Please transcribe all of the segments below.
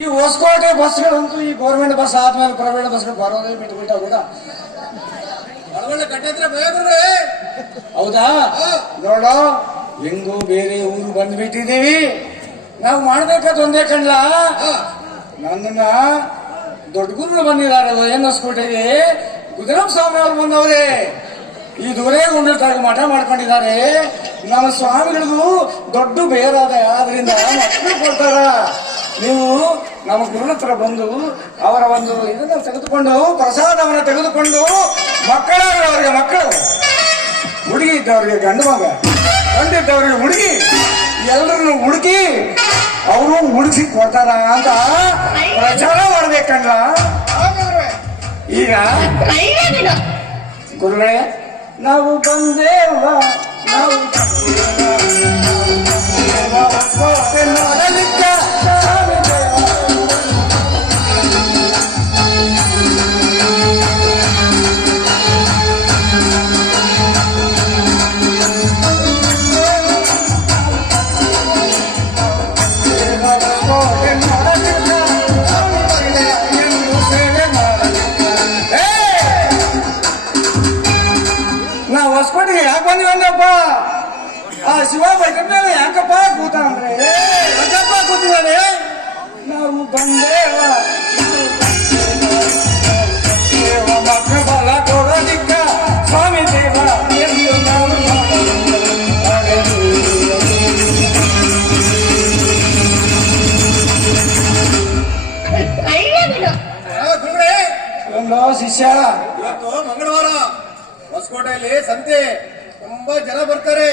ಈ ಹೊಸಕೋಟೆ ಬಸ್ಗಳಂತೂ ಈ government bus ಆದ್ಮೇಲೆ ಪ್ರೈವೇಟ್ ಬಸ್ಗಳು ಬರೋದೇ ಬಿಟ್ಬಿಟ್ಟ ಕೂಡ. ಹೌದಾ? ನೋಡೋ ಹೆಂಗು ಬೇರೆ ಊರು ಬಂದ್ಬಿಟ್ಟಿದೀವಿ ನಾವು ಮಾಡ್ಬೇಕಾದ ಒಂದೇ ಕಣ್ಲ? ನನ್ನ ದೊಡ್ಡ ಗುರುಗಳು ಬಂದಿದ್ದಾರೆ ಏನ್ ಹೊಸಕೋಟೆಗೆ ಗುಜರಾತ್ ಸ್ವಾಮಿ ಅವ್ರು ಬಂದವ್ರೆ. ಈ ದೂರೇ ಗುಂಡಟಾಗ ಮಠ ಮಾಡ್ಕೊಂಡಿದ್ದಾರೆ. ನಮ್ಮ ಸ್ವಾಮಿಗಳಿಗೂ ದೊಡ್ಡ ಬೇರಾದ ಆದ್ರಿಂದ ಮಕ್ಕಳು ಕೊಡ್ತಾರ ನೀವು ನಮ್ಮ ಗುರುನ ಹತ್ರ ಬಂದು ಅವರ ಒಂದು ಇದನ್ನ ತೆಗೆದುಕೊಂಡು ಪ್ರಸಾದವನ್ನು ತೆಗೆದುಕೊಂಡು ಮಕ್ಕಳಾಗವ್ರಿಗೆ ಮಕ್ಕಳು. ಹುಡುಗಿ ಇದ್ದವ್ರಿಗೆ ಗಂಡು ಮಗ ಗಂಡು ಇದ್ದವ್ರಿಗೆ ಹುಡುಗಿ. ಎಲ್ಲರನ್ನು ಹುಡುಕಿ ಅವರು ಹುಡುಕಿ ಕೊಡ್ತಾರ ಅಂತ ಪ್ರಚಾರ ಮಾಡ್ಬೇಕಂದ್ರ? ಈಗ ಗುರುಗಳೇ ನಾವು ಬಂದೇವ ನಾವು ನೋಡಲಿಕ್ಕೆ ಶಿವ ಬೈಕ ಮೇಲೆ ಯಾಕಪ್ಪ ಅಂದ್ರೆ? ಯಾಕಪ್ಪ ಕೂತಿದ್ದಾನೆ? ನಾವು ಬಂದೇವ. ದೇವ ಮಕ್ಕ ಬಲ ಕೊಡಲಿಕ್ಕ ಸ್ವಾಮಿ ದೇವ ಎಂದು ನಾವು ಶಿಷ್ಯ. ಇವತ್ತು ಮಂಗಳವಾರ ಹೊಸಕೋಟೆಯಲ್ಲಿ ಸಂತೆ. ತುಂಬಾ ಜನ ಬರ್ತಾರೆ.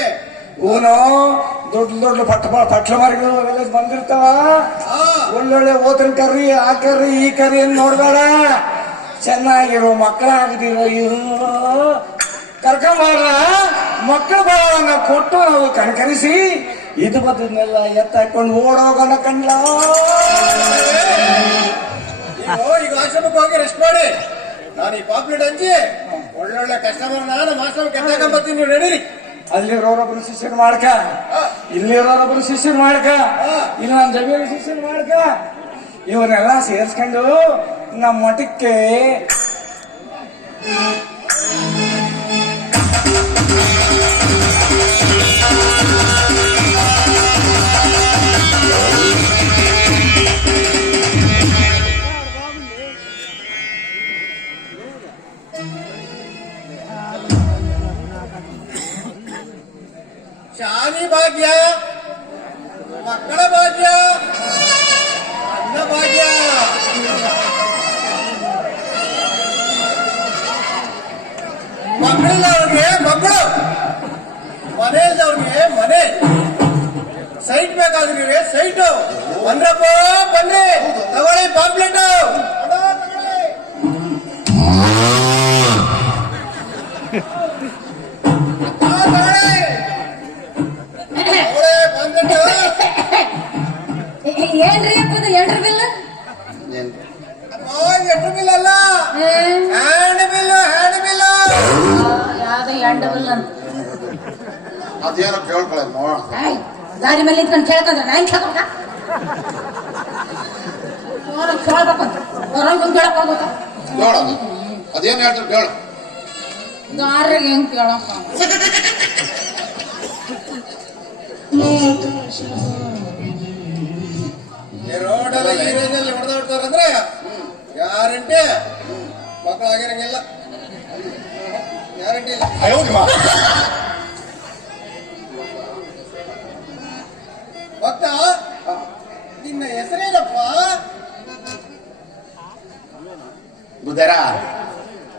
ಇವನು ದೊಡ್ಡ ದೊಡ್ಡ ಪಟ್ಟ ಪಟ್ಲ ಮರಿಗಳು ಅವೆಲ್ಲ ಬಂದಿರ್ತಾವ? ಒಳ್ಳೊಳ್ಳೆ ಓದ್ರಿ ಕರ್ರಿ ಆ ಕರ್ರಿ ಈ ಕರ್ರಿ ಅಂತ ನೋಡ್ಬೇಡ. ಚೆನ್ನಾಗಿರೋ ಮಕ್ಕಳಾಗದಿರೋ ಇವ್ರು. ಕರ್ಕೊಂಬಾರ ಮಕ್ಕಳು ಬಾಳನ್ನ ಕೊಟ್ಟು ನಾವು ಕಣ್ಕರಿಸಿ ಇದು ಬದನ್ನೆಲ್ಲ ಎತ್ತಾಕೊಂಡು ಓಡೋಗೋಣ ನೀವು ಈಗ ಆಶ್ರಮಕ್ಕೆ ಹೋಗಿ ರೆಸ್ಟ್ ಮಾಡಿ. ನಾನು ಈ ಪಾಪ್ಲೆಟ್ ಹಂಚಿ ಒಳ್ಳೊಳ್ಳೆ ಕಸ್ಟಮರ್ ನಮ್ಮ ಆಶ್ರಮಕ್ಕೆ ಬರ್ತೀನಿ ನೀವು ನಡೀರಿ. ಅಲ್ಲಿರೋರೊಬ್ರು ಶಿಷ್ಯನ್ ಮಾಡ್ಕ. ಇಲ್ಲಿರೋರೊಬ್ರು ಶಿಷ್ಯನ್ ಮಾಡ್ಕ. ಇನ್ನೊಂದು ಜಮೀನು ಶಿಷ್ಯನ್ ಮಾಡ್ಕ. ಇವನ್ನೆಲ್ಲ ಸೇರ್ಸ್ಕೊಂಡು ನಮ್ಮ ಮಠಕ್ಕೆ ಭಾಗ್ಯ, ಮಕ್ಕಳ ಭಾಗ್ಯ, ಅನ್ನ ಭಾಗ್ಯ. ಮಕ್ಕಳಿಲ್ಲವ್ರಿಗೆ ಮಕ್ಕಳು ಮನೆ ಇಲ್ದವ್ರಿಗೆ ಮನೆ. ಸೈಟ್ ಬೇಕಾದ್ರೆ ಸೈಟು. ಬಂದ್ರಪ್ಪ, ಬನ್ನಿ. ತಗೊಳ್ಳಿ ಪಾಂಪ್ಲೆಟ್. ಏನ್ರಿ ಅಪ್ಪದು ಎಂಟ್ರ ಬಿಲ್ ಎಂಟ್ರ ಬಿಲ್ ಅಲ್ಲ? ಹ್ಯಾಂಡ್ ಬಿಲ್ ಹ್ಯಾಂಡ್ ಬಿಲ್ ಯಾವ್ದು ಎಂಡ ಬಿಲ್ ಅಂತ? ಅದೇನೋ ಕೇಳ್ಕೊಳ್ಳ ನೋಡ. ದಾರಿ ಮೇಲೆ ನಿಂತ್ಕೊಂಡು ಕೇಳ್ಕೊಂಡ್ರೆ ನಾನ್ ಕೇಳ್ಕೊಂಡ? ಕೇಳ್ಬೇಕು ಹೊರಗೆ ಕೇಳಕ್ ಹೋಗುತ್ತ ನೋಡೋಣ ಅದೇನ್ ಹೇಳ್ತಾರೆ ಕೇಳು. ದಾರಿಗೆ ಹೆಂಗ್ ಕೇಳಪ್ಪ ಈ ರೋಡಲ್ಲಿ ಈ ಹೊಡೆದಾಡ್ತಾರಂದ್ರೆ ಗ್ಯಾರಂಟಿ ಮಕ್ಕಳು ಆಗಿರಂಗಿಲ್ಲ ಗ್ಯಾರಂಟಿ ಇಲ್ಲ. ಭಕ್ತ ನಿನ್ನ ಹೆಸರೇನಪ್ಪ ಬುದ್ಧರ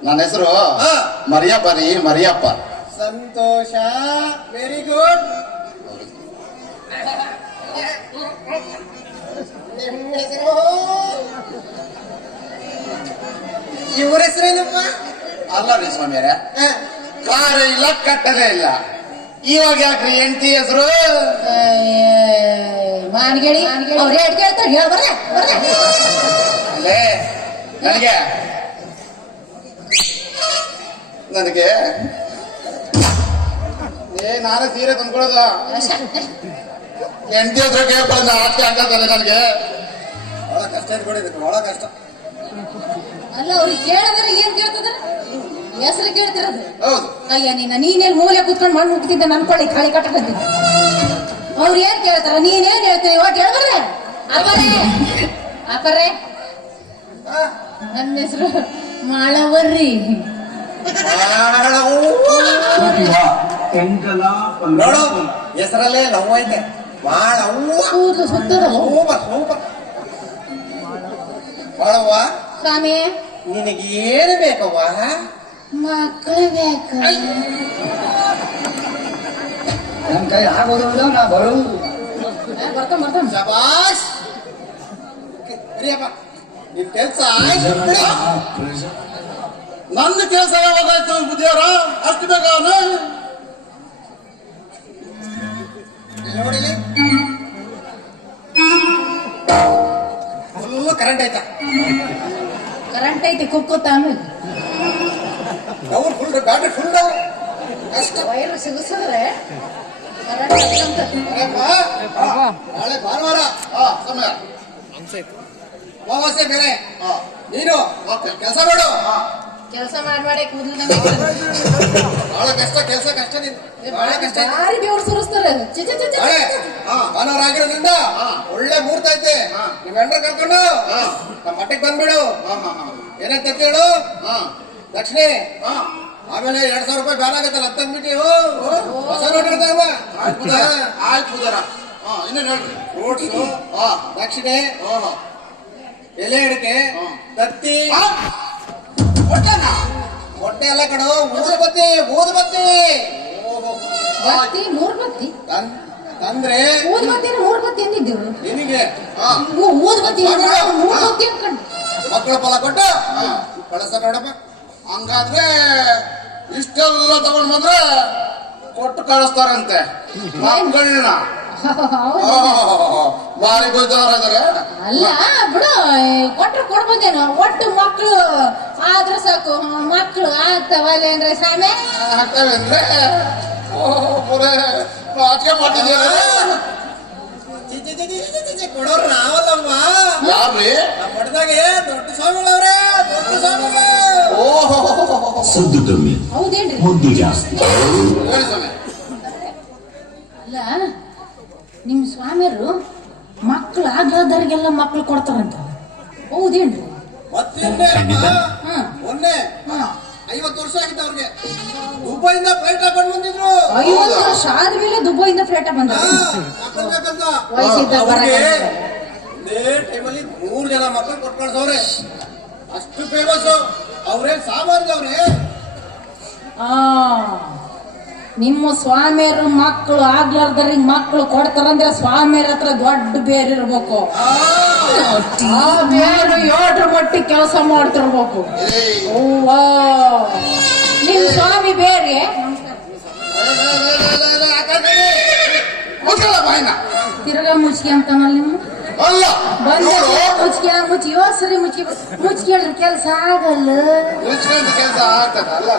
ನನ್ನ ಹೆಸರು. ಮರಿಯಪ್ಪ ರೀ ಮರಿಯಪ್ಪ. ಸಂತೋಷ ವೆರಿ ಗುಡ್ ಹೆಸರು ಇವ್ರ ಹೆಸರೇನಪ್ಪ ಅಲ್ಲ ರೀ ಸ್ವಾಮಿಯರ ಕಾರ ಇಲ್ಲ ಕಟ್ಟದೇ ಇಲ್ಲ. ಇವಾಗ ಯಾಕ್ರಿ ಹೆಂಡತಿ ಹೆಸರು? ಮಾನ್ಗೇಳಿ ಅವ್ರು ಹೇಳಿ ಕೇಳ್ತಾರೆ ಹೇಳ ಬರ್ರೆ ಬರ್ರೆ. ಅಲ್ಲೇ ನನಗೆ ನನಗೆ ಏ ನಾನೇ ಸೀರೆ ತಂದ್ಕೊಳ್ಳೋದು. ಹೆಂಡತಿ ಹತ್ರ ಕೇಳ್ಕೊಳ್ಳೋದು ಆಸ್ತಿ ಹಾಕಲ್ಲ ನನಗೆ? ಬಹಳ ಕಷ್ಟ ಇದೆ ಕೊಡಿ ಇದಕ್ಕೆ ಬಹಳ ಕಷ್ಟ. ಅಲ್ಲ ಅವ್ರಿಗೆ ಕೇಳಿದ್ರೆ ಏನ್ ಕೇಳ್ತದ? ಹೆಸರು ಕೇಳ್ತಿರೋದು. ಹೌದು. ಅಯ್ಯ ನೀನ ನೀನೇನ್ ಮೂಲೆ ಕುತ್ಕೊಂಡು ಮಣ್ಣು ಮುಗ್ತಿದ್ದೆ ನನ್ಕೊಳ್ಳಿ ಖಾಲಿ ಕಟ್ಟಕತ್ತಿ ಅವ್ರು ಏನ್ ಕೇಳ್ತಾರ? ನೀನೇನ್ ಹೇಳ್ತೀರಿ ಒಟ್ಟು ಹೇಳ್ಬರ್ರೆ ಅಪರೇ. ಅಪರೇ. ನನ್ನ ಹೆಸರು ಮಾಳವರ್ರಿ. ನೋಡು ಹೆಸರಲ್ಲೇ ಲವ್ ಐತೆ. ಕೂದಲು ಸುತ್ತದ ಸೂಪರ್ ಬಹಳವ್ವ ಸ್ವಾಮಿ. ನಿನಗೆ ಏನು ಬೇಕವ್ವ? ಮಕ್ಕಳು ಬೇಕು. ನಮ್ ಕೈ ಆಗೋದಿಲ್ಲ ನಾ ಬರೋದು ಬರ್ತಾನ ಬರ್ತಾನ. ಶಬಾಷ್. ಪ್ರಿಯಪ್ಪ ನಿನ್ ಕೆಲ್ಸ ಆಯ್ತು. ನನ್ನ ಕೆಲಸ ಯಾವಾಗಾಯ್ತು ಬುದ್ಧಿಯವರ? ಅಷ್ಟು ಬೇಗ ಅವನು? ಇಲ್ಲಿ ನೋಡಿಲಿ ಫುಲ್ ಕರೆಂಟ್ ಐತ. ಕರೆಂಟ್ ಐತಿ ಕುಕ್ಕುತ್ತ ಆಮೇಲೆ down full battery full down ಕಷ್ಟ ವೈರ್ ಸಿಗಿಸಿದ್ರೆ ನಾಳೆ ಭಾನುವಾರ. ಹಾ ಸಮಯ. ಅಮಾವಾಸ್ಯೆ ಬೇರೆ. ಹಾ ನೀನು. ಕೆಲಸ ಮಾಡು. ಕೆಲಸ ಮಾಡ್ಬೇಡ ಕೂದಲು ಬಹಳ ಕಷ್ಟ ಕೆಲಸ ಕಷ್ಟ ನೀನು. ಬಹಳ ಕಷ್ಟ. ಭಾರಿ ಬೆವ್ರು ಸುರಿಸ್ತಾರೆ. ಭಾನುವಾರ ಆಗಿರೋದ್ರಿಂದ ಹಾ. ಒಳ್ಳೆ ಮುಹೂರ್ತ ಐತೆ. ಹಾ. ನಿಮ್ ಹೆಂಡ್ರ ಕರ್ಕೊಂಡು ಹಾ. ನಮ್ಮ ಮಟ್ಟಕ್ಕೆ ಬಂದ್ಬಿಡು. ಹಾ ಹಾ ಹಾ. ಏನಂತ ಹೇಳು ಹಾ. ದಕ್ಷಿಣೆ ಹಾ. ಆಮೇಲೆ ಎರಡ್ ಸಾವಿರ ರೂಪಾಯಿ ಬ್ಯಾನ್ ಆಗತ್ತಲ್ಲ ಹತ್ತಂದ್ಬಿಟ್ಟು ಹೊಸ ನೋಟ್ ಇರ್ತಾವ ಆಯ್ತು ಹಾ ಇನ್ನೇನು ಹೇಳ್ರಿ? ಫ್ರೂಟ್ಸು ಹಾ. ದಕ್ಷಿಣೆ ಹಾ ಎಲೆ ಅಡಿಕೆ. ತತ್ತಿ. ಹಾ. ಹೊಟ್ಟೆನಾ? ಹೊಟ್ಟೆ ಎಲ್ಲ ಕಣೋ ಊದುಬತ್ತಿ ಬತ್ತಿ ಮೂರ್ ಬತ್ತಿ. ತನ್- ತಂದ್ರೆ ಊದ್ ಬತ್ತಿ ಮೂರ್ ಬತ್ತಿ ಎಂದಿದ್ದೀವಿ ನಿನಗೆ? ಹಾ. ಬತ್ತಿ ಮೂರ್ ಬತ್ತಿ ಅನ್ಕೊಂಡು. ಮಕ್ಕಳ ಫಲ ಕೊಟ್ಟು. ಕಳಸ ನೋಡಪ್ಪ ಹಂಗಾದ್ರೆ ಇಷ್ಟೆಲ್ಲ ತಗೊಂಡ್ ಬಂದ್ರೆ ಕೊಟ್ಟು ಕಳಿಸ್ತಾರಂತೆ. ಮಕ್ಕಳನ್ನ ಅಲ್ಲ ಬಿಡು ಕೊಟ್ರು ಕೊಡ್ಬೋದೇನು. ಒಟ್ಟು ಮಕ್ಕಳು ಆದ್ರೆ ಸಾಕು. ಮಕ್ಕಳು ಆಗ್ತಾವಲ್ಲ ಅಂದ್ರೆ ಸಾಮೆ. ಪೂರೇ ನಾಚಿಕೆ ಚಿ ಕೊಡೋರು ನಾವಲ್ಲಮ್ಮ. ಯಾರ್ರಿ? ನಮ್ಮ ಮಠದಾಗೆ ದೊಡ್ಡ ಸ್ವಾಮಿಗಳವ್ರೆ ದೊಡ್ಡ ಸ್ವಾಮಿಗಳು. ಓಹೋ ಸದ್ದು ಕಮ್ಮಿ. ಹೌದೇನ್ರಿ? ಮುದ್ದು ಜಾಸ್ತಿ ಹೇಳಿ ಸ್ವಾಮಿ ಅಲ್ಲ ನಿಮ್ ಸ್ವಾಮಿಯರು ಮಕ್ಕಳು ಮಕ್ಳು ಕೊಡ್ತಾರಂತ. ಹೌದೇನ್ರಿ? ಮತ್ತೇನ್ನೇ ಹಾ. ಮೊನ್ನೆ ಹಾ ಐವತ್ತು ವರ್ಷ ಆಗಿತ್ತು ಅವ್ರಿಗೆ. ದುಬೈಯಿಂದ ಫ್ಲೈಟ್ ಹಾಕೊಂಡು ಬಂದಿದ್ರು. ಐವತ್ತು ವರ್ಷ ಆದ್ಮೇಲೆ ದುಬೈಯಿಂದ ಫ್ಲೇಟ ಬಂದ ಟೈಮಲ್ಲಿ ಮೂರು ಜನ ಮಕ್ಕಳು ಅಷ್ಟು ಫೇಮಸ್ ಅವ್ರೇನ್ ಸಾಮಾನ್ಯವ್ರೆ ಆ. ನಿಮ್ಮ ಸ್ವಾಮಿಯರು ಮಕ್ಕಳು ಆಗ್ಲಾರ್ದವ್ರಿಗೆ ಮಕ್ಕಳು ಕೊಡ್ತಾರಂದ್ರೆ ಸ್ವಾಮಿಯರ ಹತ್ರ ದೊಡ್ಡ ಬೇರೆ ಇರ್ಬೇಕು. ಆ ಬೇರು ಏಟ್ರ ಮಟ್ಟಿಗೆ ಕೆಲಸ ಮಾಡ್ತಿರ್ಬೇಕು. ನಿಮ್ ಸ್ವಾಮಿ ಬೇರೆ? ತಿರ್ಗಾ ಮುಚ್ಕಿ ಅಂತಾನಲ್ಲ ಅಲ್ಲ ಬಂದ ಮುಚ್ಕಿ ಮುಚ್ಚಿ ಸರಿ ಮುಚ್ಕಿ ಮುಚ್ಕಿ ಕೆಲಸ ಆಗಲ್ಲ. ಕೆಲಸ ಆಗ್ತದ ಅಲ್ಲ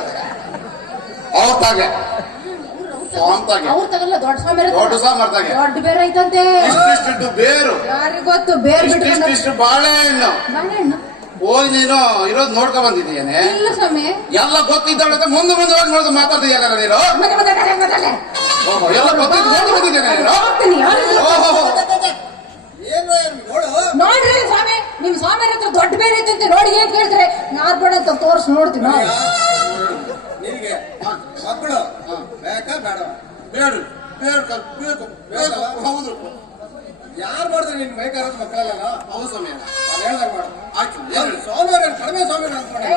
ಅವ್ರು ತಗಲ್ಲ ದೊಡ್ಡ ಸ್ವಾಮಿ ದೊಡ್ಡ ಸಾಮರ್ಥ್ಯಾಗೆ ದೊಡ್ಡ ಬೇರೆ ಐತಂತೆ ಇಷ್ಟಿಷ್ಟು ಬೇರು ಯಾರಿಗ್ ಗೊತ್ತು ಬೇರೆ ಇಷ್ಟಿಷ್ಟು ಬಾಳೆಹಣ್ಣು ಬಾಳೆಹಣ್ಣು ಹೋಗಿ ನೀನು ಇರೋದ್ ನೋಡ್ಕೊ ಬಂದಿದ್ದೀಯನೆ ಇಲ್ಲ ಸ್ವಾಮಿ ಎಲ್ಲ ಗೊತ್ತಿದ್ದಾಳೆ ಮುಂದೆ ಮುಂದೆ ಹೋಗಿ ಮಾತಾಡ್ತೀಯಲ್ಲ ನೀನು ಓಹೋ, ಎಲ್ಲ ಗೊತ್ತಿದ್ದು ನೋಡಿ ನೀನು ಓಹೋ ನೋಡ್ರಿ ಸ್ವಾಮಿ ನಿಮ್ ಸ್ವಾಮಿ ಹತ್ರ ದೊಡ್ಡ ಬೇರೆ ಐತಂತೆ ನೋಡಿ ಏನ್ ಕೇಳ್ತಾರೆ? ನಾರ್ಬೇಡ ಅಂತ ತೋರ್ಸ್ ನೋಡ್ತೀನಿ ನೋಡಿ. ನಿನಗೆ. ಮಕ್ಕಳು. ಬೇಕಾ ಬೇಡ? ಬೇಡ ಬೇಡು ಕಲ್- ಬೇಕು ಬೇಕು. ಹೌದು. ಯಾರು ಮಾಡಿದ್ರೆ ನಿನ್ ಬೇಕಾದ ಮಕ್ಕಳಲ್ಲ? ಹೌದು ಸ್ವಾಮಿ. ನಾನು ಹೇಳ್ದಾಗ ಮಾಡು. ಆಯ್ತು? ಸ್ವಾಮಿ ಕಡಿಮೆ ಸ್ವಾಮಿ ಏ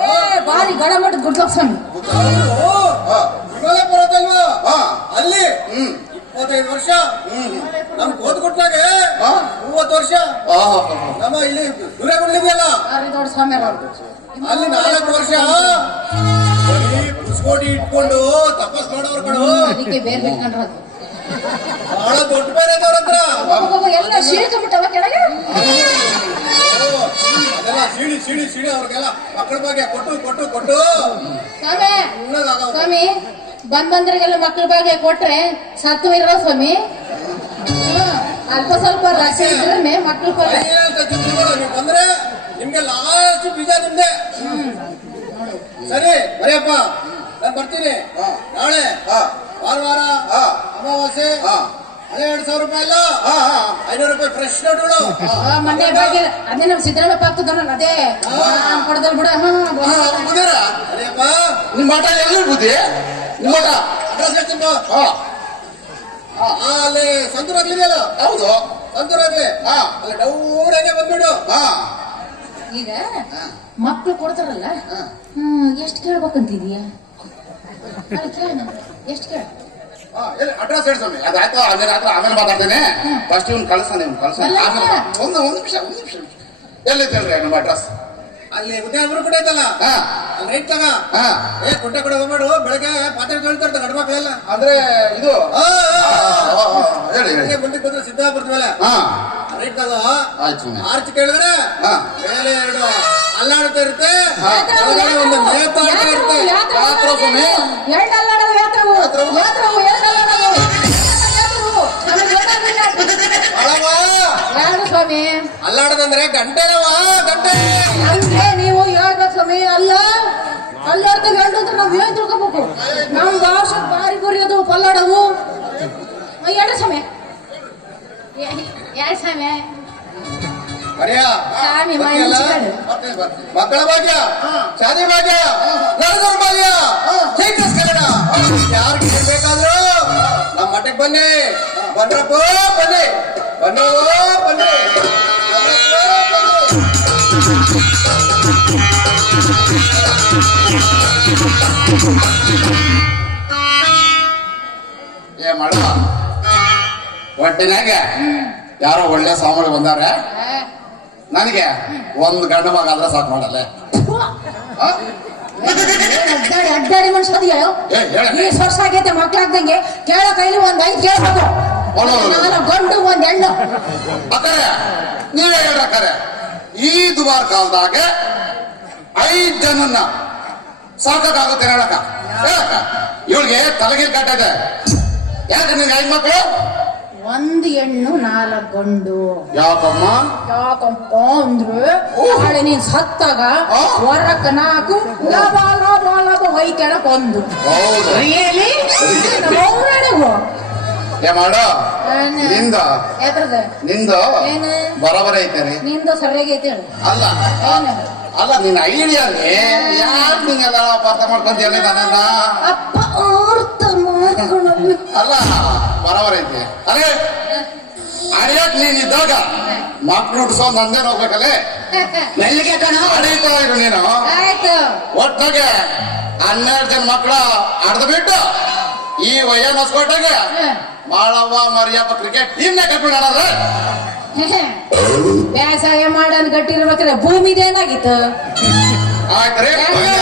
ಬಾರಿ ಗಡ ಮಟ್ಟ ಗುಡ್ಲಕ್ ಸ್ವಾಮಿ. ಪರ್ವತಲ್ವಾ ಅಲ್ಲಿ? ಹ್ಮ್ ಇಪ್ಪತ್ತೈದು ವರ್ಷ ಹ್ಮ್ ನಮ್ ಕೋದ್ಕೊಟ್ಟಾಗೆ ಹಾ. ಮೂವತ್ತು ವರ್ಷ ಆಹಾ. ನಮ್ಮ ಇಲ್ಲಿ ದೊಡ್ಡ ಸ್ವಾಮಿ. ಅಲ್ಲಿ ನಾಲ್ಕು ವರ್ಷ ಕುಸ್ಕೋಟಿ ಇಟ್ಕೊಂಡು ತಪಸ್ ಮಾಡೋರು ಕಡು ಬೇರೆ ಬಿಟ್ಕೊಂಡ್ರ ಬಹಳ ದೊಡ್ಡ ಬೇರೆ ಅವ್ರ ಹತ್ರ ಎಲ್ಲ ಕೆಳಗೆ ಓ, ಅದೆಲ್ಲ ಸೀಳಿ ಸೀಳಿ ಸೀಳಿ ಅವ್ರಿಗೆಲ್ಲ ಮಕ್ಕಳ ಬಗ್ಗೆ ಕೊಟ್ಟು ಕೊಟ್ಟು ಕೊಟ್ಟು ಸ್ವಾಮಿ. ಸ್ವಾಮಿ ಬಂದ್ ಬಂದ್ರಿಗೆಲ್ಲ ಮಕ್ಳ ಬಗ್ಗೆ ಕೊಟ್ರೆ ಸತ್ತು ಇರೋ ಸ್ವಾಮಿ. ಅಲ್ಪ ಸ್ವಲ್ಪ ರಸ ಇದ್ರೆ ಮಕ್ಕಳು ಬಂದ್ರೆ ನಿಮ್ಗೆ ಲಾಸ್ಟ್ ಬೀಜ ನಿಮ್ದೆ. ಸರಿ ಬರೆಯಪ್ಪ ನಾನು ಬರ್ತೀನಿ. ನಾಳೆ ಹಾ. ವಾರ ವಾರ ಹಾ. ಅಮಾವಾಸ್ಯೆ. ಹಾ. ಹಳೆ ಎರಡ್ ಸಾವಿರ ರೂಪಾಯಿ ಅಲ್ಲ ಐನೂರು ರೂಪಾಯಿ ಫ್ರೆಶ್ ನೋಟುಗಳು ಮೊನ್ನೆ ಬಗ್ಗೆ ಅದೇ ನಮ್ ಸಿದ್ದರಾಮಯ್ಯ ಆಗ್ತದಲ್ಲ ಅದೇ. ಕೊಡದಲ್ ಬಿಡ. ಬುದ್ಧಿರ ಬರೆಯಪ್ಪ ನಿಮ್ಮ ಮಠ ಎಲ್ಲಿ ಬುದ್ಧಿ ನಿಮ್ಮ ಮಠ ಅಡ್ರೆಸ್ ಹೇಳ್ತೀನಿ ಅಲ್ಲಿ ಸಂತೂರ್ ಆಗ್ಲಿದೆಯಲ್ಲ ಹೌದು. ಸಂತೂರ್ ಆಗ್ಲಿ. ಹಾ. ಅಲ್ಲಿ ಡೌನ್ ಹಂಗೆ ಬಂದ್ಬಿಡು. ಹಾ ಈಗ ಮಕ್ಕಳು ಕೊಡ್ತಾರಲ್ಲ? ಹಾ. ಹ್ಮ್ ಎಷ್ಟು ಕೇಳ್ಬೇಕಂತಿದೀಯ? ಎಷ್ಟು ಕೇಳ ಎಷ್ಟ್ ಕೇಳ? ಹಾ, ಎಲ್ಲಿ ಅಡ್ರೆಸ್ ಹೇಳಿ ಸ್ವಾಮಿ. ಅದಾಯ್ತು ಆಮೇಲೆ ಆಯ್ತು? ಆಮೇಲೆ ಮಾತಾಡ್ತೇನೆ. ಫಸ್ಟ್ ಇವ್ನು ಕಳ್ಸಾನೆ ಇವ್ನು ಕಳ್ಸಾನೆ ಆಮೇಲೆ ಒಂದು ಒಂದು ನಿಮಿಷ ಒಂದು ನಿಮಿಷ. ಎಲ್ಲಿ ಹೇಳ್ರಿ ನಮ್ಮ ಅಡ್ರೆಸ್? ಅಲ್ಲಿ ಉದ್ಯಾನಪುರ ಕೂಡ ಐತಲ್ಲ? ಅಲ್ಲಿ ರೈಟ್ ತಗ ಹಾ. ಏ ಗುಡ್ಡೆ ಕೂಡ ಹೋಗ್ಬೇಡು ಬೆಳಗ್ಗೆ ಪಾತ್ರೆ ತೊಳಿತಾರ ಗಂಡು ಮಕ್ಕಳೆಲ್ಲ. ಅಂದ್ರೆ ಇದು? ಹೇಳಿ ಮುಂದಕ್ಕೆ ಬಂದ್ರೆ ಸಿದ್ದಾಪುರದ ಮೇಲೆ ಹಾ. ರೈಟ್ ತಗ ಆರ್ಚ್ ಕೇಳಿದ್ರೆ ಹಾ. ಮೇಲೆ ಎರಡು ಅಲ್ಲಾಡ್ತಾ ಇರುತ್ತೆ. ಒಂದು ನೇತಾಡ್ತಾ ಇರುತ್ತೆ. ಯಾತ್ರ ಸ್ವಾಮಿ? ಯಾತ್ರವು? ಯಾತ್ರವು ಯಾರು ಅಲ್ಲಾಡದಂದ್ರೆ ಗಂಟೆನವಾ ಅಂದ್ರೆ ನೀವು ಯಾಕ ಸಮಯ ಅಲ್ಲ ಗಂಡು ಅಂತ ನಾವ್ ಏನ್ ತಿಳ್ಕೊಬೇಕು? ನಮ್ ಭಾಷೆ ಬಾರಿ ಗುರಿಯೋದು ಪಲ್ಲಡವು. ಎರಡು ಸಮಯ ಎರಡು ಸಮಯ ಸ್ವಾಮಿ. ಮಕ್ಕಳ ಭಾಗ್ಯ ಶಾದಿ ಭಾಗ್ಯ ನರಸರ ಭಾಗ್ಯ ಚೈತಸ್ ಕನ್ನಡ. ಯಾರಿಗೆ ಇರ್ಬೇಕಾದ್ರು ನಮ್ಮ ಮಠಕ್ಕೆ ಬನ್ನಿ. ಬಂದ್ರಪ್ಪ ಬನ್ನಿ. ಬಂದ್ರೋ ಬನ್ನಿ. ಏ ಮಾಡ ಒಟ್ಟಿನಾಗ ಯಾರೋ ಒಳ್ಳೆ ಸಾಮಾನು ಬಂದಾರೆ? ನನಗೆ ಒಂದು ಗಂಡು ಮಗ ಆದ್ರೆ ಸಾಕು ಮಾಡಲ್ಲ? ಅಡ್ಡಾಡಿ ಮನುಷ್ಯ. ಈ ವರ್ಷ ಆಗೈತೆ ಮಕ್ಳಾಗ್ದಂಗೆ. ಕೇಳೋ ಕೈಲಿ ಒಂದ್ ಐದು ಕೇಳ್ಬೇಕು. ಗಂಡು ಒಂದ್ ಹೆಣ್ಣು. ಅಕ್ಕರೆ ನೀವೇ ಹೇಳ್ರಕ್ಕರೆ ಈ ದುಬಾರ್ ಕಾಲದಾಗ ಐದ್ ಜನನ್ನ ಸಾಕಾಗುತ್ತೆ ಹೇಳಕ್ಕ. ಹೇಳಕ್ಕ. ಇವಳಿಗೆ ತಲೆಗೆ ಕಟ್ಟದೆ ಯಾಕೆ ನಿನ್ಗೆ ಐದ್ ಮಕ್ಕಳು ಒಂದ್ ಹೆಣ್ಣು ನಾಲ್ಕು ಗಂಡು. ಯಾಕಮ್ಮ? ಯಾಕಪ್ಪ ಅಂದ್ರೆ ನಾಳೆ ನೀನ್ ಸತ್ತಾಗ? ಹೊರಕ್ ನಾಲ್ಕು ಲಾಭ ಲಾಭ ಲಾಭ ಹೊಯ್ಕೆಳಕ್ ಒಂದು. ರಿಯಲಿ ಮೌನಡಿಗು ಏ ಮಾಡೋ. ನಿಂದ. ನಿಂದು ಬರಬರ ಐತೆ ನಿಂದು ಸರಿಯಾಗಿ ಹೇಳು. ಅಲ್ಲ ಅಲ್ಲ ನಿನ್ನ ಐಡಿಯಲ್ಲಿ ಯಾರು ನಿಂಗೆಲ್ಲ ಅಪಾರ್ಥ ಮಾಡ್ಕೊಂತೀಯಲ್ಲ ನನ್ನ ಅಪ್ಪ ಅರ್ಥ ಅಲ್ಲ ಬರಬರ ಐತೆ. ಅರೆ ಅರಿಯಕ್ ನೀನ್ ಇದ್ದಾಗ ಮಕ್ಳು ಹುಟ್ಟಿಸೋ ನಂದೇನ್ ಹೋಗ್ಬೇಕಲ್ಲೇ? ಅಡೀತಾ ಇರು ನೀನು. ಆಯ್ತು. ಒಟ್ಟಾಗೆ ಹನ್ನೆರಡು ಜನ ಮಕ್ಕಳ ಅಡ್ದು ಬಿಟ್ಟು ಈ ವಯ್ಯ ನಸ್ಕೊಟ್ಟಾಗ ಮಾಳವ್ವ ಮರಿಯಪ್ಪ ಕ್ರಿಕೆಟ್ ಟೀಮ್ನ ಕಟ್ಬಿಡೋಣ ಬೇಸಾಯ ಮಾಡನ್ ಗಟ್ಟಿರ್ಬೇಕ್ರೆ ಭೂಮಿದೇನಾಗಿತ್ತು? ಆ ಹೆಂಗರ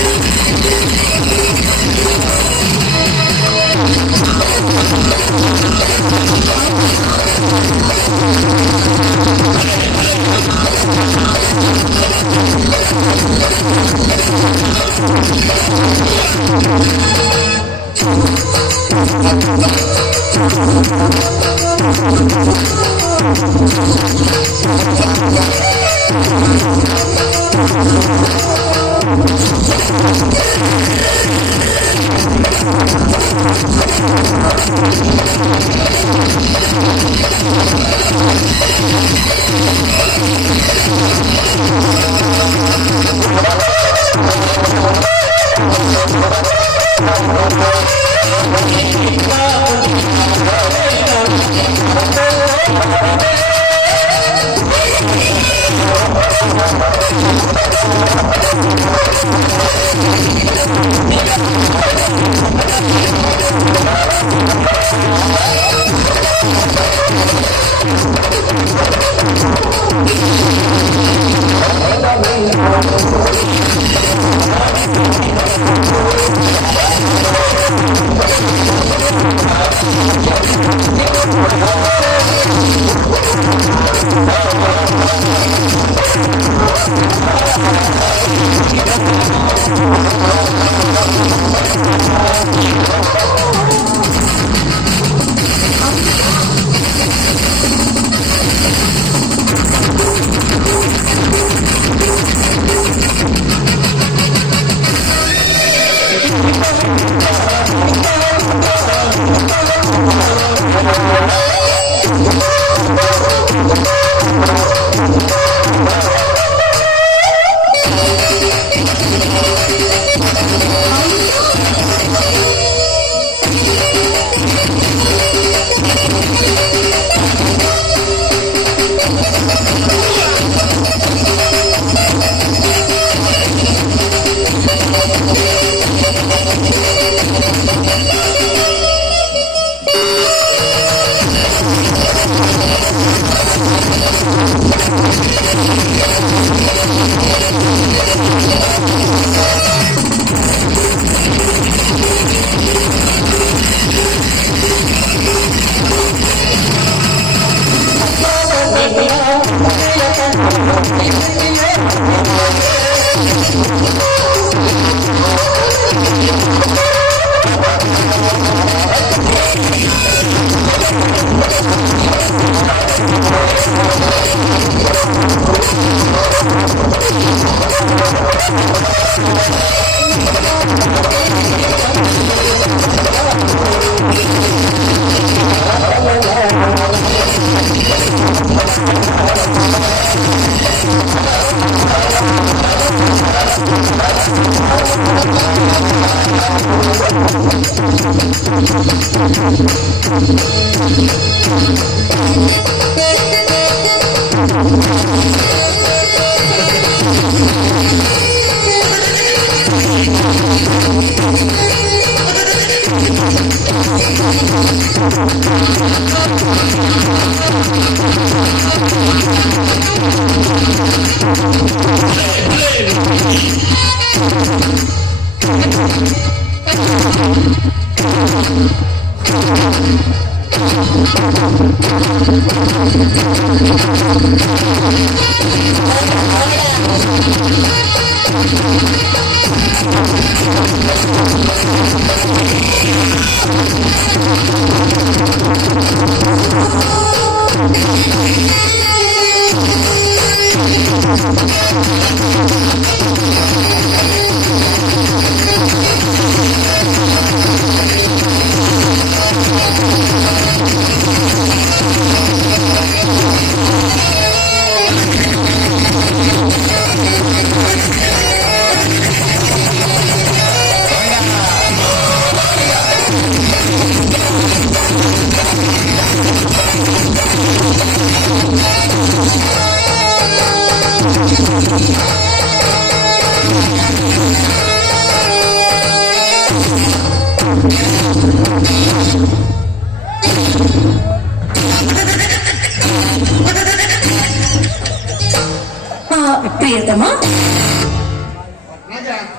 ಆ, ಪ್ರಿಯತಮ